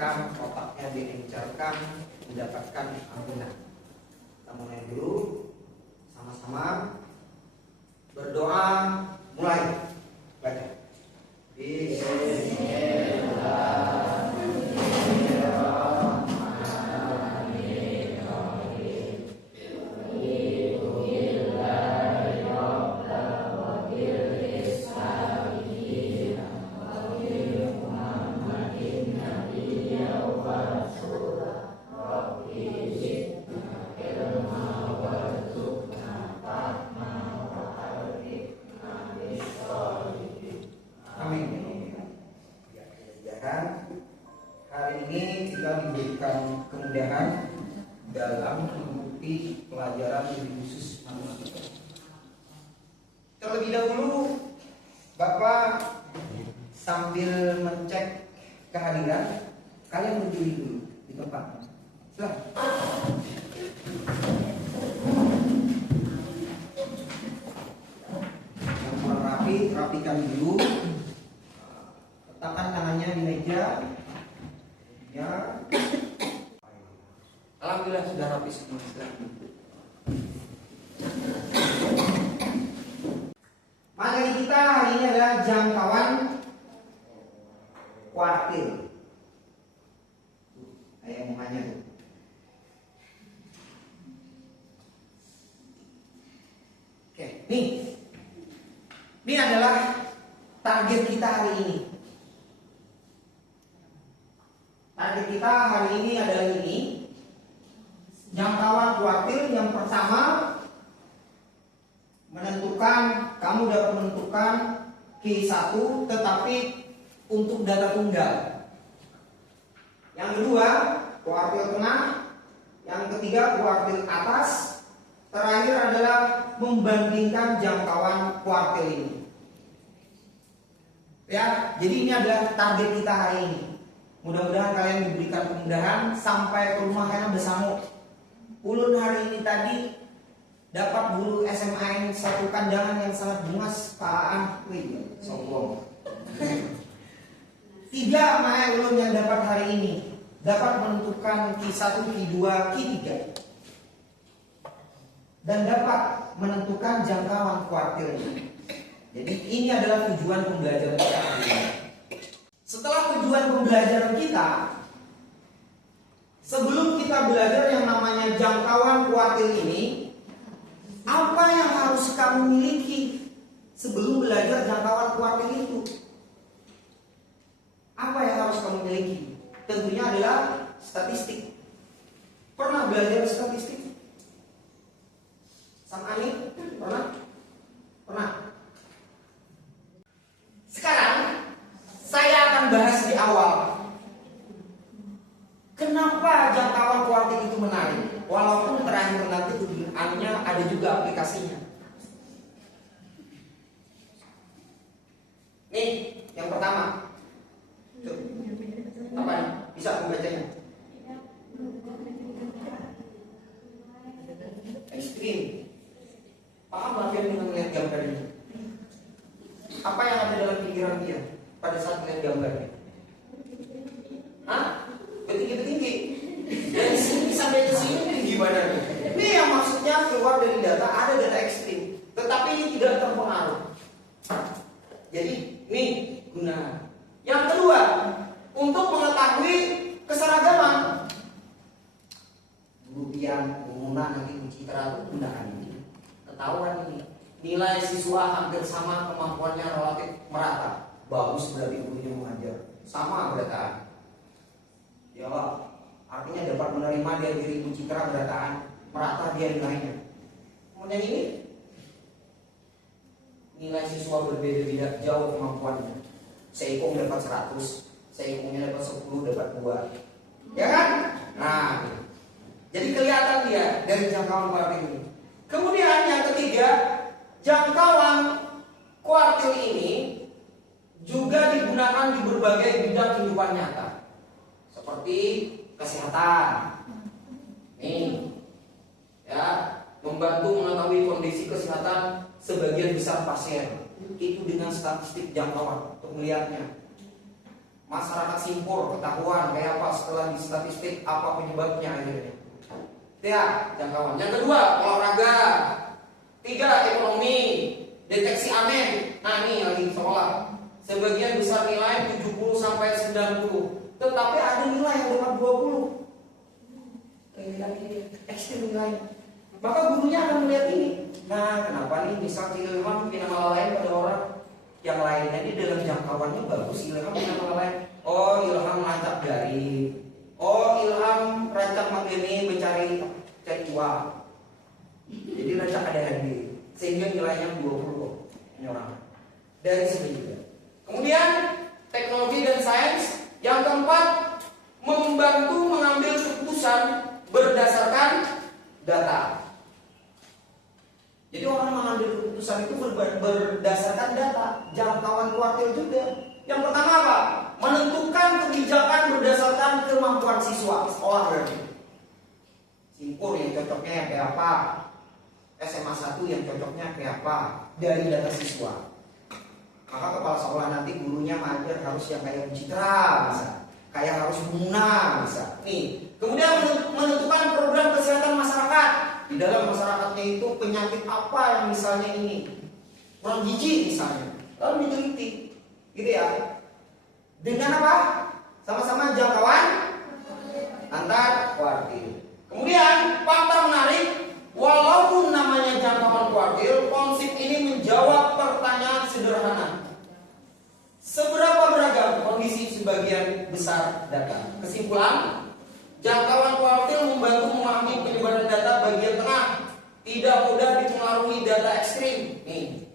dibugarkan, otaknya dilancarkan, mendapatkan ampunan. Kita mulai dulu, sama-sama berdoa. Mulai baca. Hari ini kita diberikan kemudahan dalam mengikuti pelajaran lebih khusus matematika. Terlebih dahulu, Bapak sambil mencek kehadiran, kalian berdiri dulu di tempat. Silahkan. Yang kurang rapi, rapikan dulu. Letakkan tangannya di meja. Ya. Alhamdulillah sudah rapi semua. Materi kita hari ini adalah jangkauan kuartil. Saya mau nanya tuh. Oke, nih. Ini adalah target kita hari ini. Target kita hari ini adalah ini. Jangkauan kuartil yang pertama kamu dapat menentukan Q1 tetapi untuk data tunggal. Yang kedua, kuartil tengah. Yang ketiga, kuartil atas. Terakhir adalah membandingkan jangkauan kuartil ini. Ya, jadi ini adalah target kita hari ini. Mudah-mudahan kalian diberikan kemudahan sampai ke rumah kalian bersama. Ulun hari ini tadi dapat guru SMA yang satu kandangan yang sangat bungas Pak Wih, sombong. 3 mae ulun yang dapat hari ini dapat menentukan Q1, Q2, Q3 dan dapat menentukan jangkauan kuartil ini. Jadi ini adalah tujuan pembelajaran kita hari ini. Setelah tujuan pembelajaran kita, sebelum kita belajar yang namanya jangkauan kuartil ini, apa yang harus kamu miliki sebelum belajar jangkauan kuartil itu? Apa yang harus kamu miliki? Tentunya adalah statistik. Pernah belajar statistik? Sang Ani? Pernah? Pernah? Sekarang saya akan bahas di awal. Kenapa jangkauan kuartil itu menarik? Walaupun terakhir nanti kegunaannya ada juga aplikasinya. Nih, yang pertama. Tuh. Apa nih? Bisa membacanya? Ekstrim. Paham kalian dengan melihat gambar ini? Apa yang ada dalam pikiran dia pada saat melihat gambarnya? Hah? Tinggi-tinggi. Dari sini sampai ke sini gimana nih? Ini yang maksudnya keluar dari data, ada data ekstrim, tetapi ini tidak terpengaruh. Jadi ini guna. Yang kedua, untuk mengetahui keseragaman. Guru yang menggunakan nanti pencitraan itu gunakan ini. Ketahuan ini. Nilai siswa hampir sama, kemampuannya relatif merata. Bagus berarti gurunya mengajar. Sama berataan. Ya Allah, artinya dapat menerima dia diri pencitra berataan, merata dia nilainya. Kemudian ini nilai siswa berbeda-beda jauh kemampuannya. Seikung dapat 100, seikungnya dapat 10, dapat 2. Ya kan? Nah, jadi kelihatan dia dari jangkauan kuartil ini. Kemudian yang ketiga, jangkauan kuartil ini juga digunakan di berbagai bidang kehidupan nyata. Seperti kesehatan. Nih. Ya, membantu mengetahui kondisi kesehatan sebagian besar pasien. Itu dengan statistik jangkauan untuk melihatnya. masyarakat simpur ketahuan kayak apa setelah di statistik apa penyebabnya gitu. Ya, jangkauan. Yang kedua, olahraga. 3, ekonomi. Deteksi aneh. Nah, ini lagi sekolah. Sebagian besar nilai 70 sampai 90. Tetapi ada nilai yang dapat 20. Ekstrim nilainya. Maka gurunya akan melihat ini. Nah, kenapa nih misal Ilham punya nama lain pada orang yang lainnya ini dalam jangkauannya bagus, Ilham punya nama lain. Oh, Ilham lancap dari. Oh, Ilham rancak mageni mencari uang. Jadi rancak ada hadir. Sehingga nilainya 20 ini orang. Dari sini juga. Kemudian teknologi dan sains. Yang keempat, membantu mengambil keputusan berdasarkan data. Jadi orang mengambil keputusan itu berdasarkan data. Jangkauan kuartil juga. Yang pertama apa? Menentukan kebijakan berdasarkan kemampuan siswa. Sekolah berarti. Simpur yang cocoknya yang kayak apa? SMA 1 yang cocoknya kayak apa? Dari data siswa. Maka kepala sekolah nanti gurunya mengajar harus yang kayak Citra bisa. Kayak harus Muna bisa. Nih. Kemudian menentukan program kesehatan masyarakat. Di dalam masyarakatnya itu penyakit apa yang misalnya ini? Kurang gizi misalnya. Lalu diteliti. Gitu ya. Dengan apa? Sama-sama jangkauan antar kuartil. Kemudian fakta menarik, walaupun namanya jangkauan kuartil, konsep ini menjawab pertanyaan sederhana. Seberapa beragam kondisi sebagian besar data? Kesimpulan, jangkauan kuartil membantu memahami penyebaran data bagian tengah, tidak mudah dipengaruhi data ekstrim. Nih,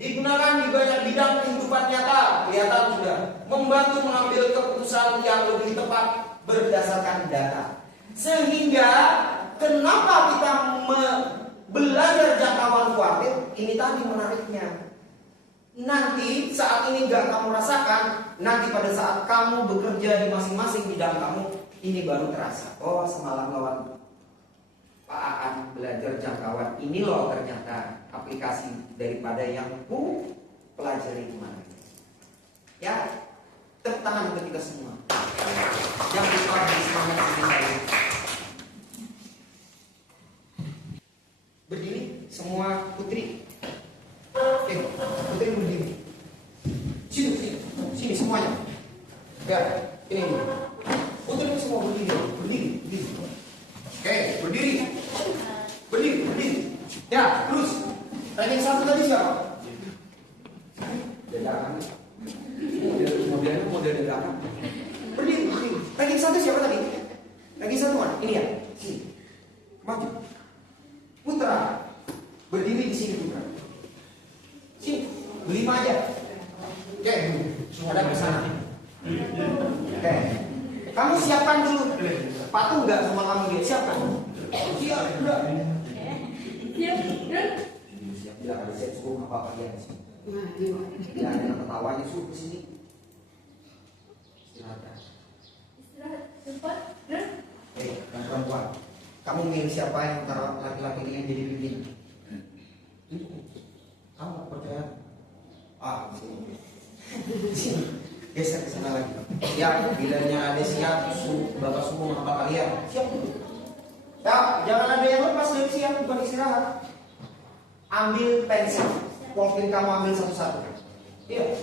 digunakan di banyak bidang kehidupan nyata, kelihatan sudah. Membantu mengambil keputusan yang lebih tepat berdasarkan data. Sehingga kenapa kita belajar jangkauan kuartil? Ini tadi menariknya. Nanti saat ini gak kamu rasakan, nanti pada saat kamu bekerja di masing-masing bidang kamu, ini baru terasa. Oh, semalam lawan Pak Aan belajar jangkauan. Ini loh ternyata aplikasi daripada yang ku pelajari kemarin. Ya, tepuk tangan untuk kita semua. Yang lupa di semangat ini. Berdiri semua putri. Oke, putri berdiri. Sini semuanya. Ya, ini. Putri semua berdiri. Oke, berdiri. Ya, terus. Ranking 1 tadi siapa? Dadakan. Model dadakan. Berdiri. Ranking 1 siapa tadi? Ranking 1 mana? Ini ya. Sini. Maju. Putra. Berdiri di sini Putra. Sini. 5 aja. Oke, ada ke sana. Oke. Kamu siapkan dulu. Patuh enggak sama kamu dia? Siapkan. Siap, udah. Siap. Bilang ada siap suruh apa kalian di sini. Ya, ada ketawanya suruh ke sini. Istirahat cepat. Dan perempuan. Kamu milih siapa yang antara laki-laki ini yang jadi pimpinan? Kamu percaya? Sini. Geser ke sana lagi. Ya, bilanya ada siap, Bapak suruh apa kalian? Siap dulu. Ya, jangan ada yang lepas dari siap, bukan istirahat. Ambil pensil, polpen kamu ambil satu-satu. Iya.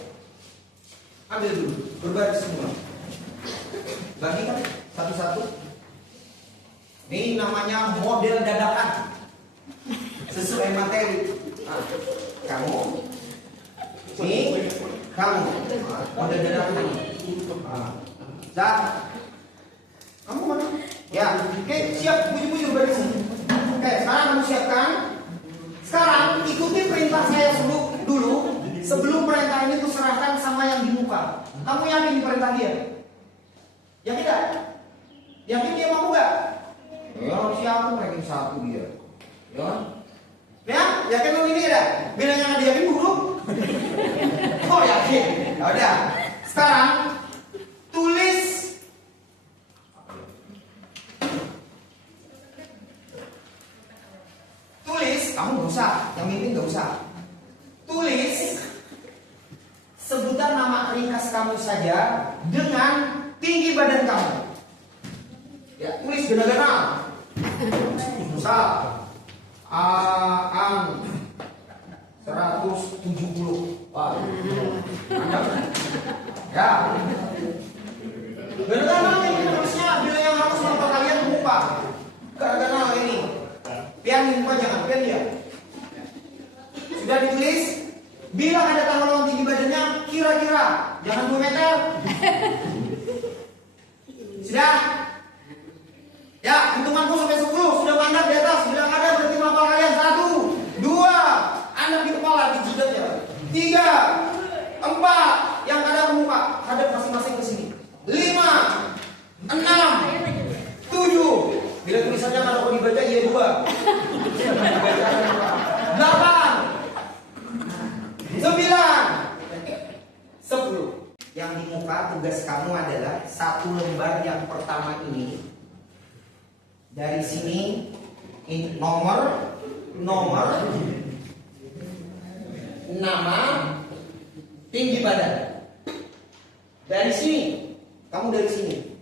Ambil dulu, berbaris semua. Bagikan satu-satu. Ini namanya model dadakan. Sesuai materi. Nah, kamu. Ini kamu. Model dadakan. Nah, kamu mana? Ya, oke, siap. Bujur-bujur baris. Oke, sekarang kamu siapkan. Sekarang ikuti perintah saya dulu. Sebelum perintah ini kuserahkan sama yang di muka. Kamu yakin perintah dia? Ya tidak? Yakin dia mau gak? Ya siapa ranking 1 dia. Ya, yakin lu ini ya? Bila yang ada yakin buruk. Oh yakin. Ya udah. Sekarang tulis kamu gak usah, yang mimpin gak usah. Tulis sebutan nama ringkas kamu saja tinggi badan kamu. Ya, tulis gana-gana. Misal Aan 170. Wah. Ya. Gana-gana ini harusnya bila yang harus nonton kalian muka. Gana-gana ini. Pian muka jangan pian ya. Sudah ditulis? Bilang ada tanggal lawan tinggi badannya kira-kira, jangan 2 meter. Sudah? Ya, hitunganku sampai 10. Sudah mandap di atas. Bilang ada berarti mapal kalian. 1, 2, anak di kepala, di jidatnya. 3, 4, yang ada ke muka, hadap masing-masing ke sini. 5, 6, 7. Bila tulisannya kalau dibaca iya 2. 8, 9, 10. Yang di muka tugas kamu adalah 1 lembar yang pertama ini. Dari sini ini nomor, nama, tinggi badan. Dari sini, kamu dari sini,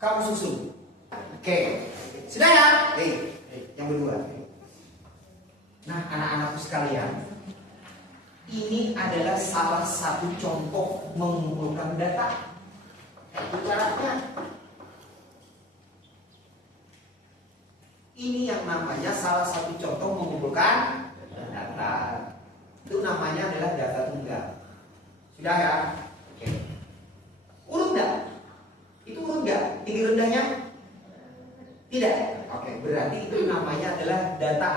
kamu susun. Oke, sudah ya? Yang kedua. Nah, anak-anakku sekalian, ini adalah salah satu contoh mengumpulkan data. Itu caranya. Ini yang namanya salah satu contoh mengumpulkan data. Itu namanya adalah data tunggal. Sudah ya? Oke. Urut nggak? Itu urut nggak? Tinggi rendahnya? Tidak. Oke. Berarti itu namanya adalah data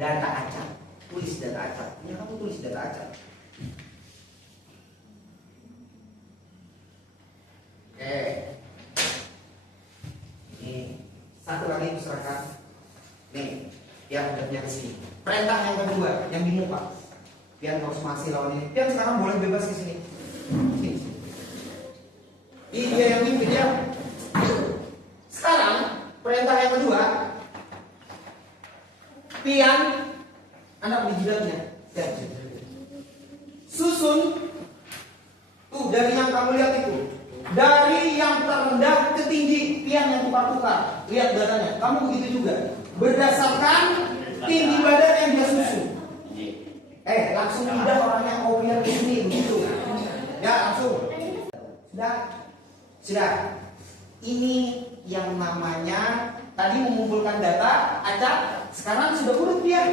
data acak. Tulis data acak. Ya, kamu tulis data acak. Oke. Ini satu lagi serahkan. Nih, yang hadapnya ke sini. Perintah yang kedua, yang di muka. Pian harus masih lawan ini. Pian sekarang boleh bebas ke sini. Sini. Ini dia yang mimpin ya. Sekarang perintah yang kedua. Pian anak di jidatnya. Susun. Tuh dari yang kamu lihat itu. Dari yang terendah ke tinggi, pian yang tukar-tukar. Lihat datanya. Kamu begitu juga. Berdasarkan tinggi badan yang dia susun. Langsung lidah orangnya biar di sini begitu. Ya, langsung. Sudah. Ini yang namanya tadi mengumpulkan data, acak. Sekarang sudah urut dia.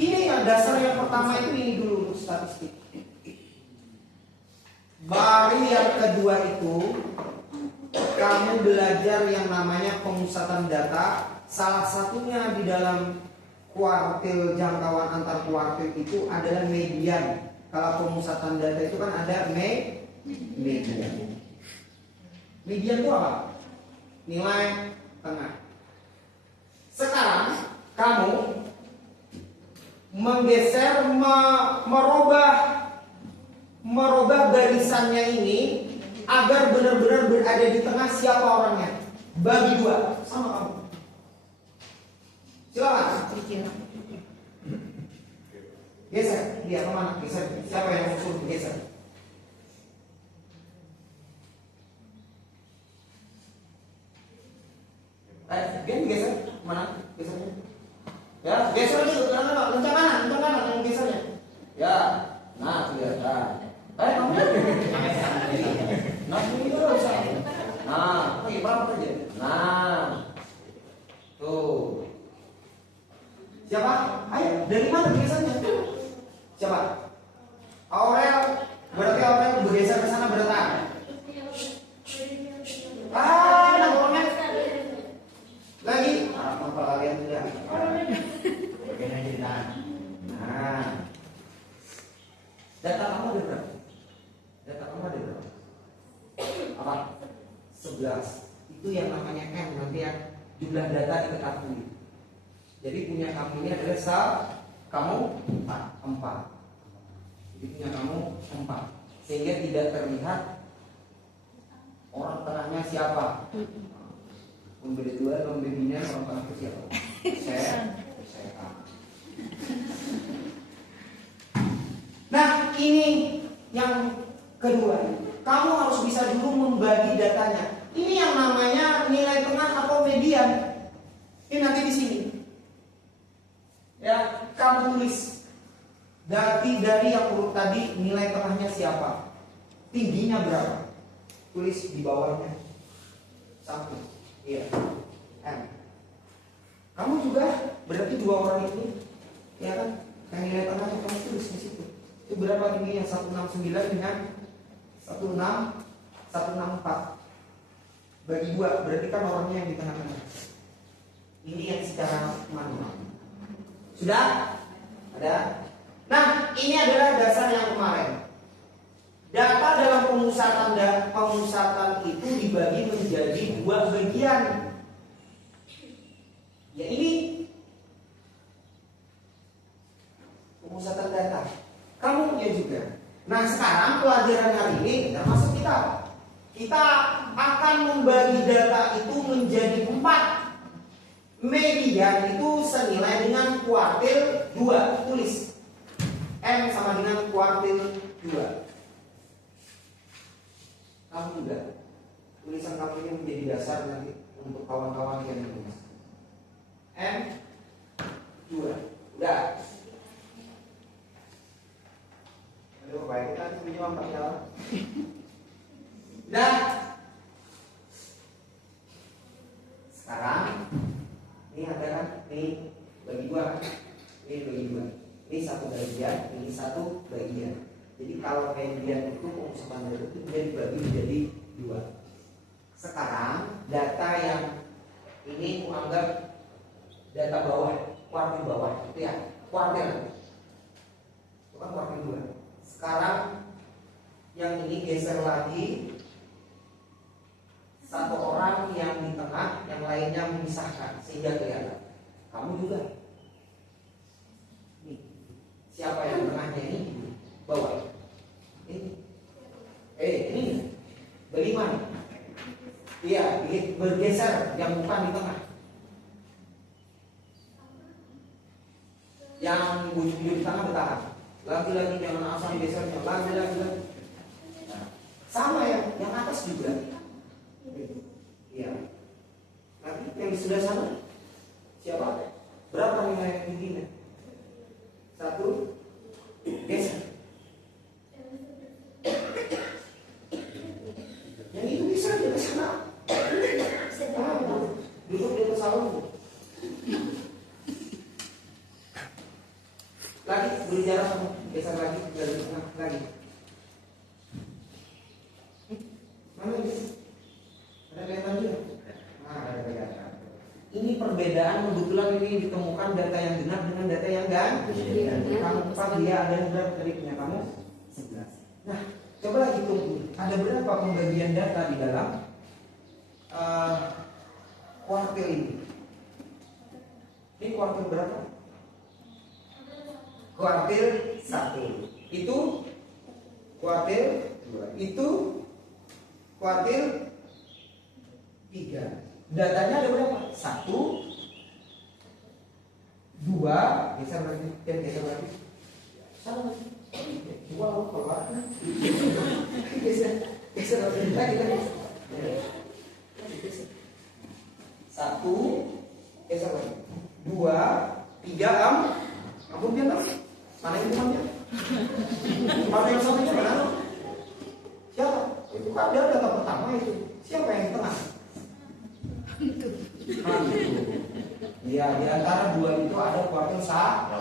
Ini yang dasar yang pertama itu ini dulu untuk statistik. Baru yang kedua itu kamu belajar yang namanya pemusatan data. Salah satunya di dalam kuartil jangkauan antar kuartil itu adalah median. Kalau pemusatan data itu kan ada median. Median itu apa? Nilai tengah. Sekarang kamu menggeser, merubah barisannya ini agar benar-benar berada di tengah. Siapa orangnya? Bagi 2 sama kamu. Silakan. Geser. Dia kemana? Geser. Siapa yang suruh geser? Dia geser. Mana? Gesernya? Ya, geser lagi. Lencang kanan yang gesernya. Ya. Nah, kelihatan. Kamu nah, ini terus. Nah, berapa aja? Nah. Tuh. Siapa? Ayo, dari mana gesernya? Siapa? Aurel. Berarti Aurel bergeser ke sana berdatang. Orangnya. Lagi. Apa kalian sudah? Bagaimana cerita? Nah. Data kamu ada berapa? Apa? 11. Itu yang namanya M nanti ya. Jumlah data diketahui. Jadi punya kamu ini adalah kamu 4. Jadi punya kamu 4. Sehingga tidak terlihat orang tengahnya siapa. Memberi 2, memberi bina, orang tengahnya siapa? Saya. Nah, ini yang kedua. Kamu harus bisa dulu membagi datanya. Ini yang namanya nilai tengah atau median. Ini nanti di sini. Ya, kamu tulis dari yang urut tadi nilai tengahnya siapa? Tingginya berapa? Tulis di bawahnya. 1. Iya. M. Kamu juga berarti dua orang ini, ya kan? Yang nilai tengahnya kamu tulis di situ. Itu berapa tingginya? 169 dengan 164. Bagi 2, berarti kan orangnya yang di tengah-tengah. Ini yang secara manual. Sudah? Ada? Nah, ini adalah dasar yang kemarin. Data dalam pemusatan itu dibagi menjadi 2 bagian. Ya ini pemusatan data. Kamu punya juga. Nah, sekarang pelajaran hari ini kita masuk kita akan membagi data itu menjadi 4. Median itu senilai dengan kuartil 2. Tulis M sama dengan kuartil 2. Kamu juga tulisan kamu ini menjadi dasar nanti untuk kawan-kawan yang menulis. M 2. Udah. Aduh, baik kita semuanya Pak ya. Udah. Sekarang ini ada kan, ini bagi 2, ini bagi 2. Ini 1 bagian, ini 1 bagian. Jadi kalau median itu pemusatan data itu dia dibagi menjadi 2. Sekarang data yang ini aku anggap data bawah, kuartil bawah itu ya, kuartil. Itu kan kuartil 2. Sekarang yang ini geser lagi, 1 orang yang di tengah, yang lainnya memisahkan sehingga kelihatan. Kamu juga. Nih. Siapa yang tengahnya ini? Bawah. Ini bagaimana? Iya, bergeser yang bukan di tengah. Yang bujur di tengah bertahan. Lagi-lagi jangan asal gesernya. Lagi. Sama yang atas juga. Iya. Nanti yang di sebelah sana siapa? Berapa nilai tingginya? 1 geser. Yang itu bisa dia ke sana. Duduk di atas salon. Lagi beri jarak, geser lagi dari tengah lagi. Mana ini? Ada kelihatan juga? Nah, ada kelihatan. Ini perbedaan kebetulan ini ditemukan data yang genap dengan data yang ganjil. Kamu 4 dia ada yang berapa tadi punya kamu? 11. Nah, coba hitung ada berapa pembagian data di dalam kuartil ini? Ini kuartil berapa? Kuartil 1. Itu kuartil 2. Itu kuartil 3. Datanya ada berapa? 1 2 geser lagi, geser lagi. Sama. Wow, keluar. Geser lagi lagi. 1 geser lagi. 2 3 ampun dia tahu. Mana yang temannya? Mana yang satunya mana? Siapa? Itu kan dia data pertama itu. Siapa yang di tengah? Iya, di antara 2 itu ada kuartil 1.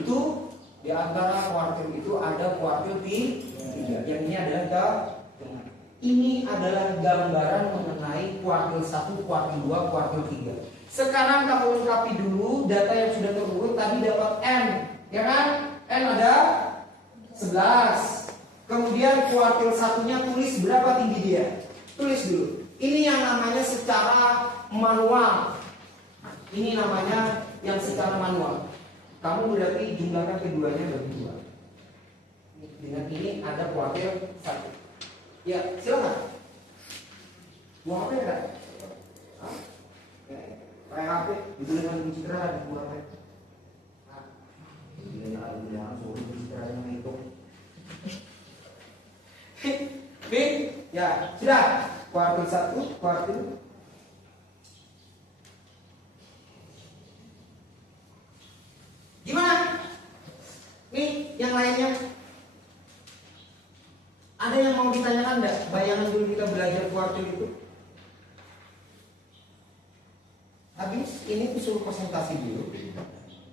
Itu di antara kuartil itu ada kuartil 3. Yang ini adalah tengah. Ini adalah gambaran mengenai kuartil 1, kuartil 2, kuartil 3. Sekarang kamu lengkapi dulu data yang sudah terurut. Tadi dapat N, ya kan? N ada 11. Kemudian kuartil 1-nya tulis berapa tinggi dia? Tulis dulu. Ini yang namanya secara manual. Ini namanya yang secara manual. Kamu berarti jumlahkan keduanya bagi 2. Dengan ini ada kuartil 1. Ya, silakan. Buang HP enggak? Kayak HP, itu dengan Citra di buang HP. Ini ada bilangan suruh Citra yang menghitung. Ya, sudah. kuartil 1, kuartil gimana? Nih yang lainnya. Ada yang mau ditanyakan enggak? Bayangan dulu kita belajar kuartil itu. Habis ini suruh presentasi dulu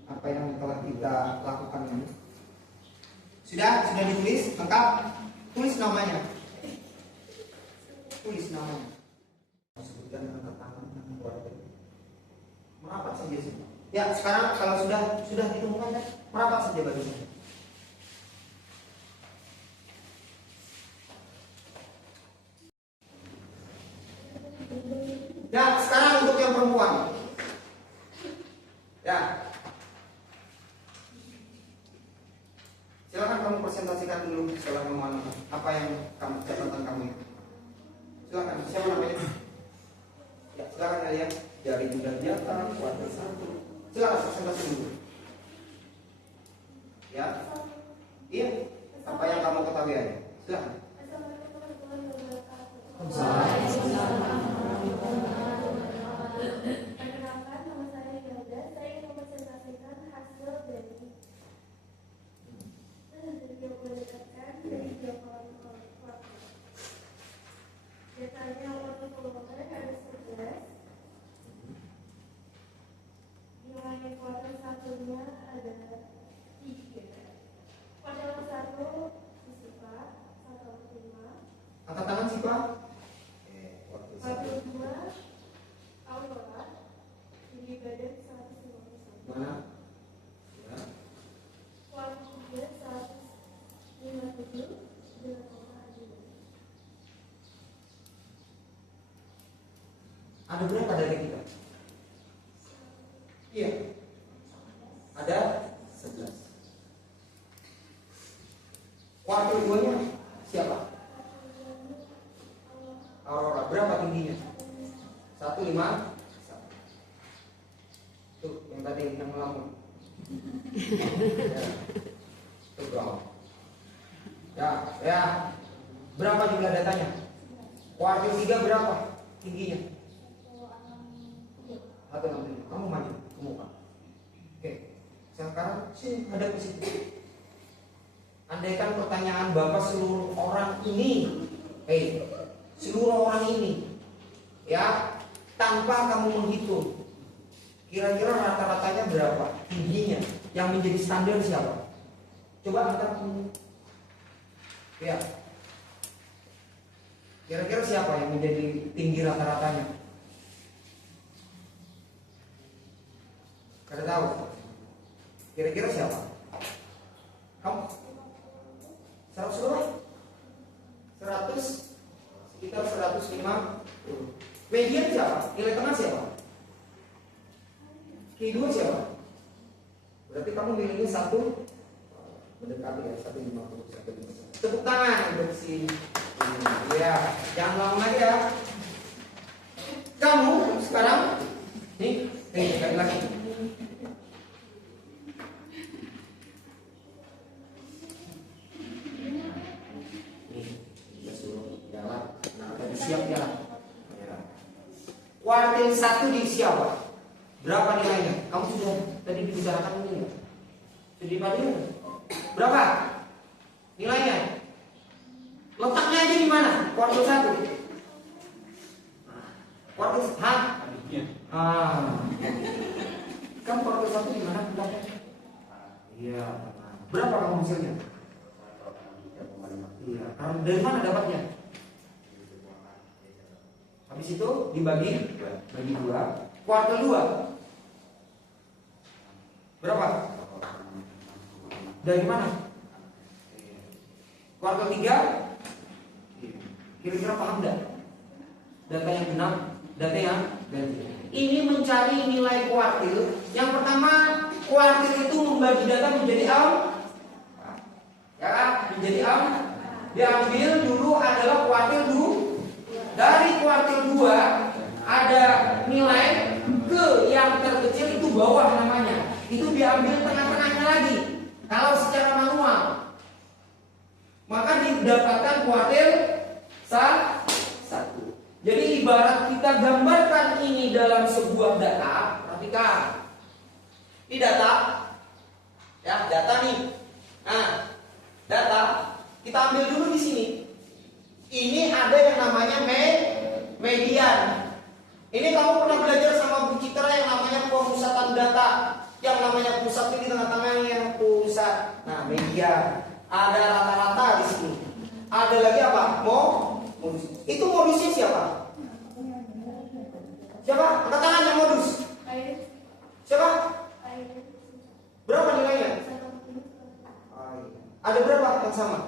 apa yang telah kita lakukan ini. Sudah ditulis lengkap. Tulis namanya. Tulis namanya. Sebutkan angka tangan kuartil. Merapat saja sih. Ya sekarang kalau sudah ditemukan ya, merapat saja baginya. Ya sekarang untuk yang perempuan. Ya. Silakan kamu presentasikan dulu setelah memahami apa yang kamu catatan kamu itu. Silakan. Siapa namanya? Ya silakan kalian dari bulan jata kuartil 1. Silakan presentasi dulu. Ya. Iya. Apa yang kamu ketahui aja. Silakan. Perkenalkan, nama saya Hilda. Saya ingin mempresentasikan hasil dari video berdasarkan dari jawaban kuartil. Datanya waktu volume ada 11. Nilai kuartil satunya ada 3. Kuartil 1 siswa 1,5. Angkat tangan sih Pak. Kuartil 2 Aurora tinggi badan 151. Mana? Ya. Kuartil 3 157 dengan koma 2. Ada berapa dari kita? Iya. Ada 11. Kuartil 2-nya siapa? Aurora. Berapa tingginya? 1,5. Tuh, yang tadi yang melamun. Ya. Tuh, bro. Ya. Berapa jumlah datanya? Kuartil 3 berapa tingginya? 1,65. Kamu maju ke muka. Oke. Sekarang sini ada di situ. Andaikan pertanyaan Bapak seluruh orang ini, seluruh orang ini, ya, tanpa kamu menghitung, kira-kira rata-ratanya berapa tingginya? Yang menjadi standar siapa? Coba angkat. Ya. Kira-kira siapa yang menjadi tinggi rata-ratanya? Kada tahu. Kira-kira siapa? Kamu? 100 berapa? 100, sekitar 105. Median siapa? Nilai tengah siapa? Q2 siapa? Berarti kamu nilainya 1 mendekati ya 150. Tepuk tangan untuk si. Ya, jangan lama lagi ya. Kamu sekarang nih, sekali lagi. Siap ya. Kuartil 1 di siapa? Berapa nilainya? Kamu sudah tadi dibicarakan ini. Sudah dibandingkan. Berapa nilainya? Letaknya aja di mana? Kuartil 1. Kuartil kamu kuartil 1 di mana? Iya. Berapa kamu hasilnya? Iya. Dari mana dapatnya? Habis itu dibagi 2. Kuartil 2 berapa? Dari mana? Kuartil 3. Kira-kira paham enggak? Data yang genap, data yang ganjil. Ini mencari nilai kuartil. Yang pertama, kuartil itu membagi data menjadi ya kan? Menjadi diambil dulu adalah kuartil dulu. Dari kuartil 2 ada nilai ke yang terkecil itu bawah namanya. Itu diambil tengah-tengahnya lagi. Kalau secara manual, maka didapatkan kuartil 1. ibarat kita gambarkan ini dalam sebuah data, perhatikan. Ini data, ya data nih. Nah, data kita ambil dulu di sini. Ini ada yang namanya median. Ini kamu pernah belajar sama Bu Citra yang namanya pemusatan data. Yang namanya pusat ini di tengah-tengahnya yang pusat. Nah, median. Ada rata-rata di sini. Ada lagi apa? Modus. Itu modusnya siapa? Siapa? Angkat tangan yang modus. Siapa? Berapa nilainya? Ada berapa yang sama?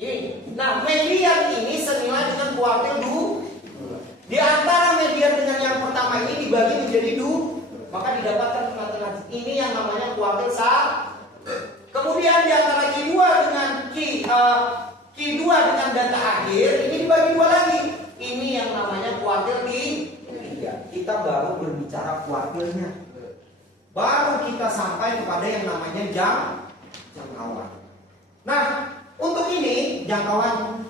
Ini. Nah, median ini senilai dengan kuartil 2. Di antara median dengan yang pertama ini dibagi menjadi 2, maka didapatkan tengah-tengah. Ini yang namanya kuartil 1. Kemudian di antara Q2 dengan Q2 dengan data akhir ini dibagi 2 lagi. Ini yang namanya kuartil 3. Kita baru berbicara kuartilnya. Baru kita sampai kepada yang namanya jangkauan. Nah, untuk ini jangkauan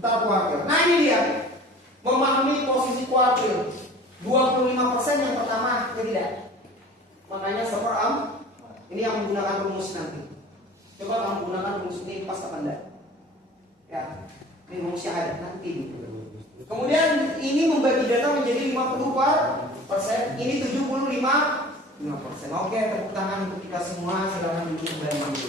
entar kuartil. Nah, ini dia. Memahami posisi kuartil. 25% yang pertama, ya tidak? Makanya seperem. Ini yang menggunakan rumus nanti. Coba kamu gunakan rumus ini pas apa enggak? Ya, ini rumus syahadat nanti. Kemudian ini membagi data menjadi 50%, ini 75%. Oke, tepuk tangan untuk kita semua. Silakan duduk dan maju.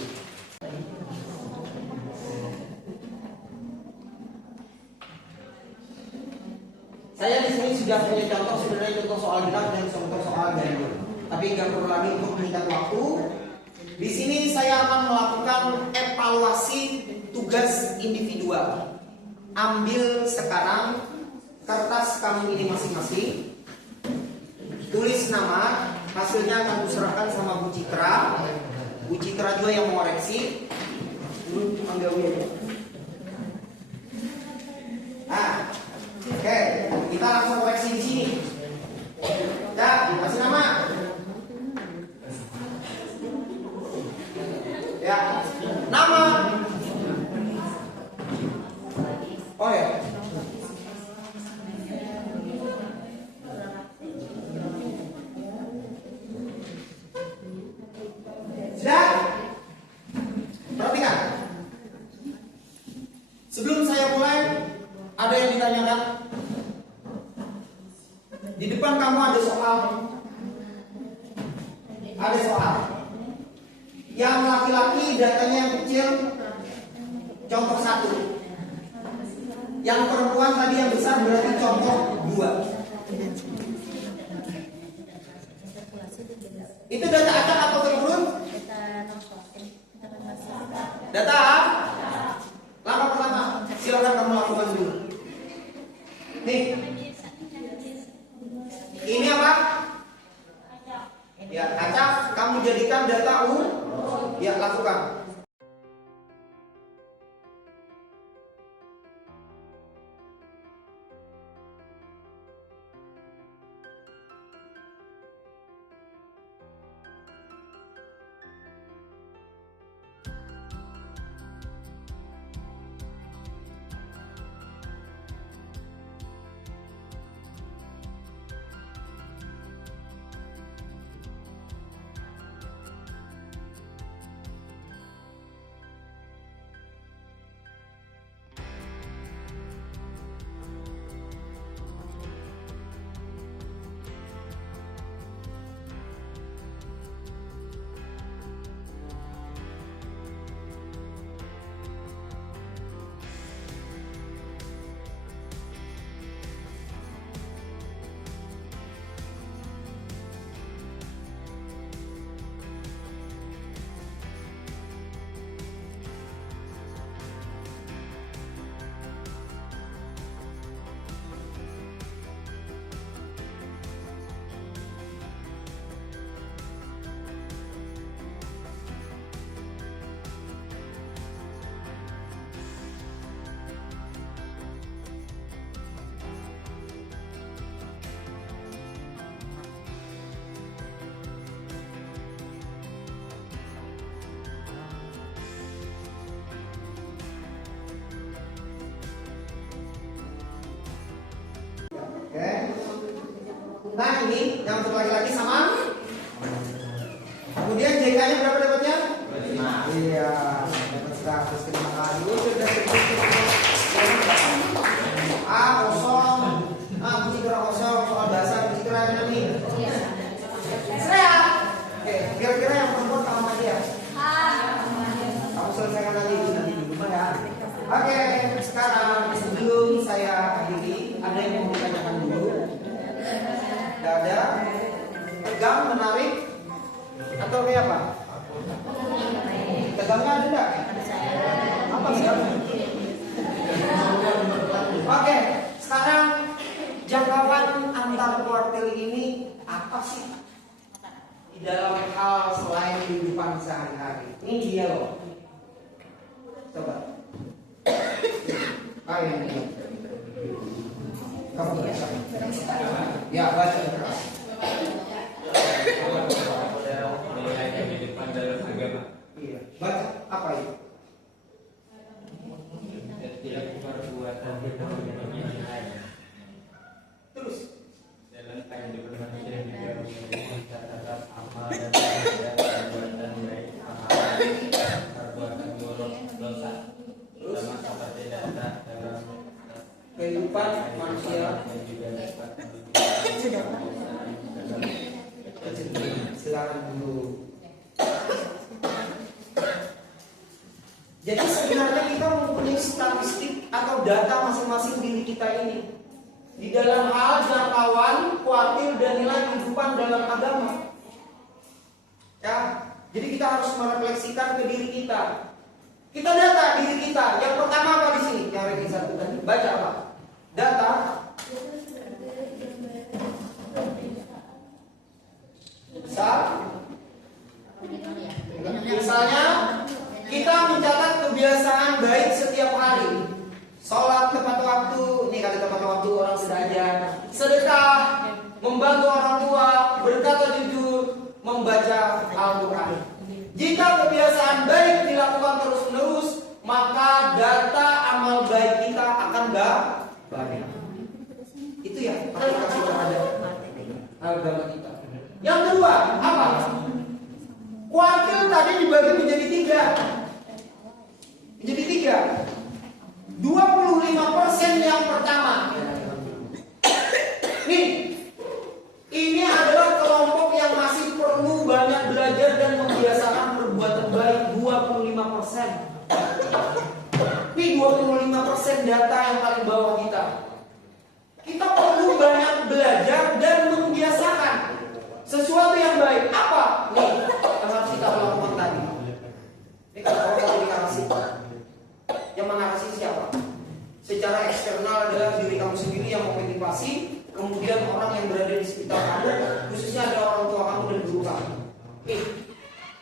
Saya di sini sudah punya contoh, sebenarnya contoh soal genap dan contoh soal ganjil. Tapi nggak perlu lagi untuk meningkat waktu. Di sini saya akan melakukan evaluasi tugas individual. Ambil sekarang kertas kamu ini masing-masing. Tulis nama, hasilnya akan kuserahkan sama Bu Citra. Bu Citra juga yang mengoreksi. Ambil dulu. Nah, oke, kita langsung koreksi di sini. Ya, kasih nama. Ya, nama. Oh ya. Sudah? Perhatikan. Sebelum saya mulai, ada yang ditanyakan? Di depan kamu ada soal. Ada soal. Yang laki-laki datanya yang kecil, contoh 1. Yang perempuan tadi yang besar berarti contoh 2. Itu data acak atau turun? Data? Langkah pertama, silakan kamu lakukan dulu. Nih. Ini apa? Ya, acak. Kamu jadikan data U. Ya, lakukan. Nah ini yang untuk laki-laki sama. Kemudian JK-nya berapa dapatnya? 5. Iya, dapat 100. Terima kasih. Sudah kosong. Kunci kira kosong. Soal dasar kunci kira ada nih. Saya. Oke, kira-kira yang perempuan sama aja ya. Kamu selesaikan nanti di rumah ya. Oke, sekarang sebelum saya akhiri, ada yang mau ditanyakan dulu? Tidak ada? Tegang, menarik, atau kayak apa? Tegangnya ada enggak? Apa sih? Oke, sekarang jangkauan antar kuartil ini apa sih? Di dalam hal selain kehidupan sehari-hari. Ini dia loh. Coba. Yang ini. Kamu baca. Ya, baca. Iya. Baca apa itu? Terus dalam kehidupan manusia juga mencatat amal dan perbuatan baik, perbuatan buruk, dosa. Sama seperti data dalam kehidupan manusia dan juga dapat silakan dulu. Jadi sebenarnya kita mempunyai statistik atau data masing-masing diri kita ini di dalam hal jangkauan, kuartil dan nilai kehidupan dalam agama. Ya, jadi kita harus merefleksikan ke diri kita. Kita data diri kita. Yang pertama apa di sini? Yang ranking 1 tadi. Baca apa? Data. Misalnya kita mencatat kebiasaan baik setiap hari. Sholat tepat waktu, ini kali tepat waktu orang sudah ajar. Sedekah, membantu orang tua, berkata jujur, membaca Al-Quran. Jika kebiasaan baik dilakukan terus-menerus, maka data amal baik kita akan banyak. Itu ya aplikasi terhadap agama kita. Yang kedua, apa? Kuartil tadi dibagi menjadi 3. Menjadi 3. 25% yang pertama. Nih, ini adalah kelompok yang masih perlu banyak belajar dan membiasakan perbuatan baik. 25%. Ini 25% data yang paling bawah kita. Kita perlu banyak belajar dan membiasakan sesuatu yang baik. Apa? Nih, yang harus kita lakukan tadi. Ini kalau orang deklarasi. Yang mengarasi siapa? Secara eksternal adalah diri kamu sendiri yang memotivasi, kemudian orang yang berada di sekitar kamu, khususnya ada orang tua kamu dan guru kamu. Oke.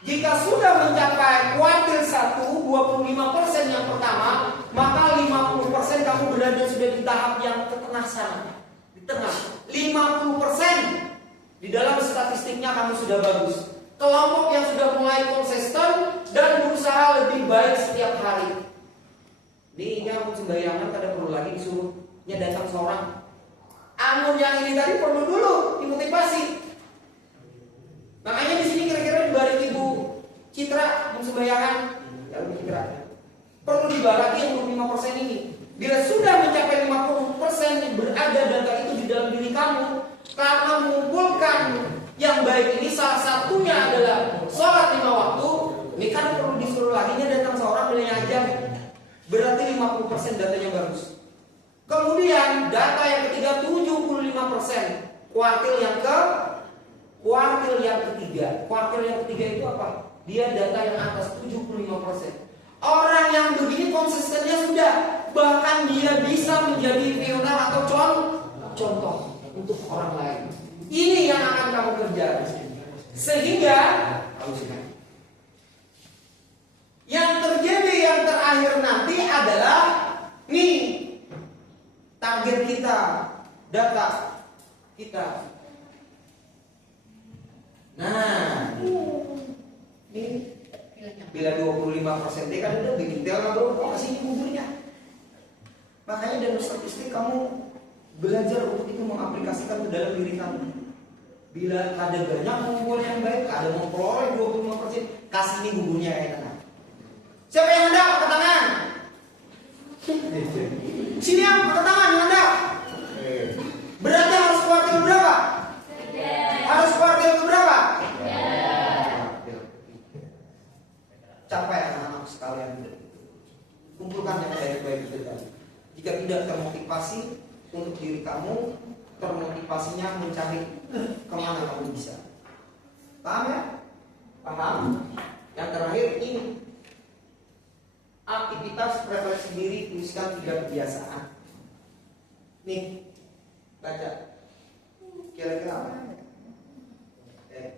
Jika sudah mencapai kuartil 1, 25% yang pertama, maka 50% kamu berada sudah di tahap yang ke tengah sana. Di tengah. 50% di dalam statistiknya kamu sudah bagus. Kelompok yang sudah mulai konsisten dan berusaha lebih baik setiap hari. Ini yang sembayangan kada perlu lagi disuruhnya datang seorang. Amun yang ini tadi perlu dulu dimotivasi. Makanya di sini kira-kira dibalik Ibu Citra sembayangan, ya Ibu Citra. Perlu dibaraki yang 25% ini. Bila sudah mencapai 50% berada data itu di dalam diri kamu, karena mengumpulkan yang baik ini salah satunya adalah sholat 5 waktu. Ini kan perlu disuruh lagi datang seorang beliau aja. Berarti 50% datanya bagus. Kemudian data yang ketiga 75%. Kuartil yang ketiga. Kuartil yang ketiga itu apa? Dia data yang atas 75%. Orang yang begini konsistennya sudah, bahkan dia bisa menjadi pionir atau contoh untuk orang lain. Ini yang akan kamu kerja. Sehingga yang terjadi yang terakhir nanti adalah nih target kita, data kita. Nah, ini bila 25% dia kan udah bikin tel bro, kok kesini munculnya. Makanya dalam statistik kamu belajar untuk itu mengaplikasikan ke dalam diri kamu. Bila ada banyak ngumpul yang baik, ada memperoleh 25%, kasih ini gugunya kayak tangan. Siapa yang hendak angkat tangan? Sini yang angkat tangan yang hendak. Berarti harus kuartil berapa? Harus kuartil berapa? Capai anak-anak sekalian. Kumpulkan yang baik-baik itu tadi. Jika tidak termotivasi untuk diri kamu, termotivasinya mencari kemana kamu bisa. Paham ya? Paham? Yang terakhir ini aktivitas refleksi diri, tuliskan 3 kebiasaan. Nih, baca. Kira-kira apa?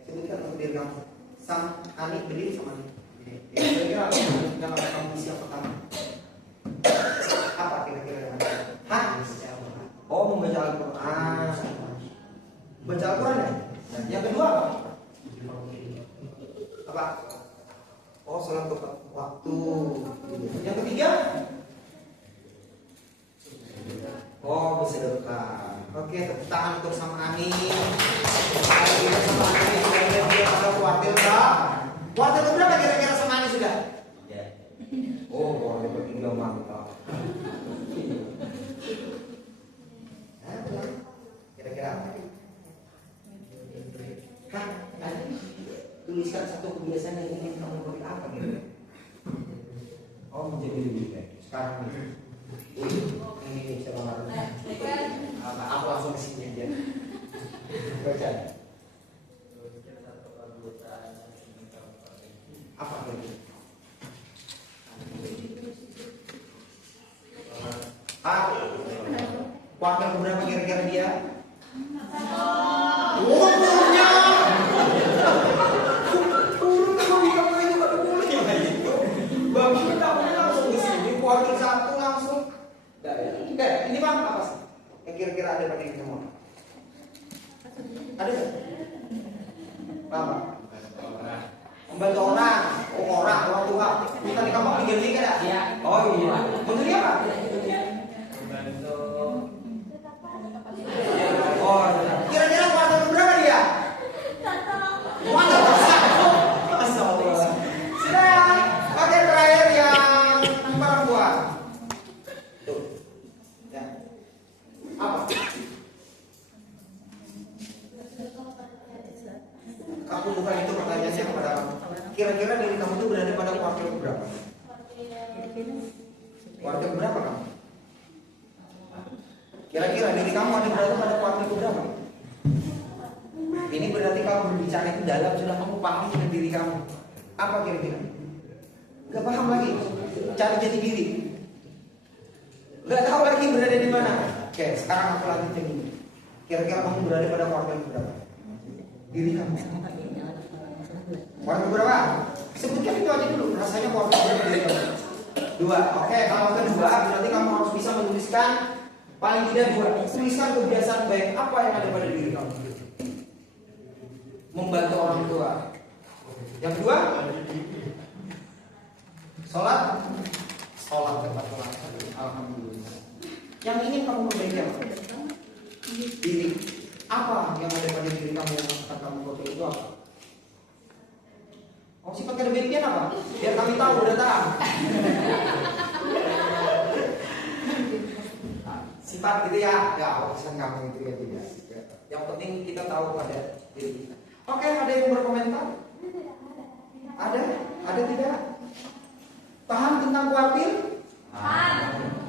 Sebutkan untuk diri kamu. Sang Ani berdiri sama Ani. Kira-kira apa yang akan kamu isi yang pertama? Apa kira-kira yang ada? Hah? Oh, membaca Al-Quran. Baca Al-Quran ya? Yang kedua apa? Apa? Oh, sholat tepat waktu. Yang ketiga? Oh, bersedekah. Oke, tepuk tangan untuk sama Ani. Kita sama Ani yang dia pada kuartil berapa? Kuartil berapa kira-kira sama Ani sudah? Oh, kuartil ketiga mantap. Kira-kira apa? Hah? Tuliskan satu kebiasaan yang ingin kamu beri apa gitu? Oh, menjadi lebih baik. Sekarang ini siapa ngaruh? Aku langsung kesini aja. Baca. Apa lagi? Kuartal berapa kira-kira dia? Umurnya. Turun kalau kita mau itu pada boleh ya itu. Bang kita langsung ke sini kuartal 1 langsung. Ini Bang apa sih? Yang kira-kira ada pada kita semua? Ada nggak? Apa? Membantu orang, orang tua. Kita di kampung diganti kan ya? Iya. Oh iya. Menjadi apa? Membantu. Oh, kira-kira kuartal berapa dia? Kuartal 1. Masyaallah. Sudah. Oke, terakhir yang perempuan. Tuh. Ya. Apa? Kamu bukan itu pertanyaannya kepada kamu. Kira-kira diri kamu itu berada pada kuartal berapa? Kuartal berapa kamu? Kira-kira diri kamu ada berada pada kuartal berapa? Ini berarti kalau berbicara itu dalam sudah kamu paham dengan diri kamu. Apa kira-kira? Gak paham lagi. Cari jati diri. Gak tahu lagi berada di mana. Oke, sekarang aku lanjutin ini. Kira-kira kamu berada pada kuartal berapa? Diri kamu. Kuartal berapa? Sebutkan itu aja dulu. Rasanya kuartal berapa diri kamu? 2. Oke, kalau kedua berarti kamu harus bisa menuliskan paling tidak 2. Tuliskan kebiasaan baik apa yang ada pada diri kamu. Membantu orang tua. Yang kedua, sholat tepat waktu. Alhamdulillah. Yang ingin kamu perbaiki apa? Diri. Apa yang ada pada diri kamu yang akan kamu perbaiki itu apa? Oh, sifat kebaiknya apa? Biar kami tahu udah tahu. Sifat gitu ya, urusan kamu itu ya tidak. Yang penting kita tahu pada diri kita. Oke, ada yang berkomentar? Ada tidak? Paham tentang kuartil?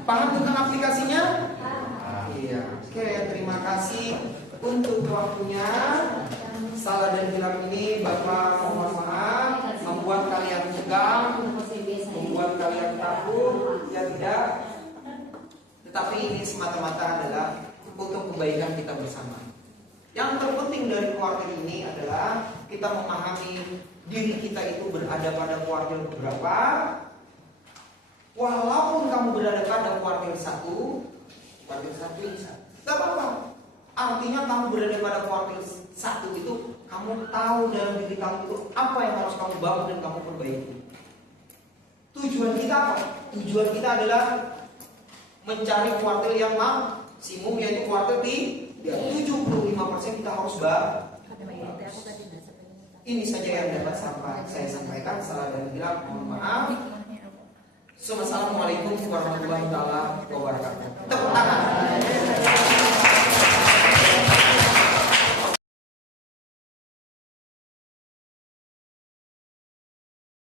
Paham tentang aplikasinya? Iya. Oke, terima kasih untuk waktunya. Salah dan hilang ini Bapak mohon maaf membuat kalian tegang, membuat kalian takut, ya tidak. Tetapi ini semata-mata adalah untuk kebaikan kita bersama. Yang terpenting dari kuartil ini adalah kita memahami diri kita itu berada pada kuartil berapa. Walaupun kamu berada pada kuartil 1 bisa. Tidak apa-apa. Artinya kamu berada pada kuartil 1 itu kamu tahu dalam diri kamu itu apa yang harus kamu bangun dan kamu perbaiki. Tujuan kita apa? Tujuan kita adalah mencari kuartil yang maksimum, yaitu kuartil di 75% kita harus Ini saja yang dapat saya sampaikan. Salah dan hilang mohon maaf. Assalamualaikum warahmatullahi wabarakatuh.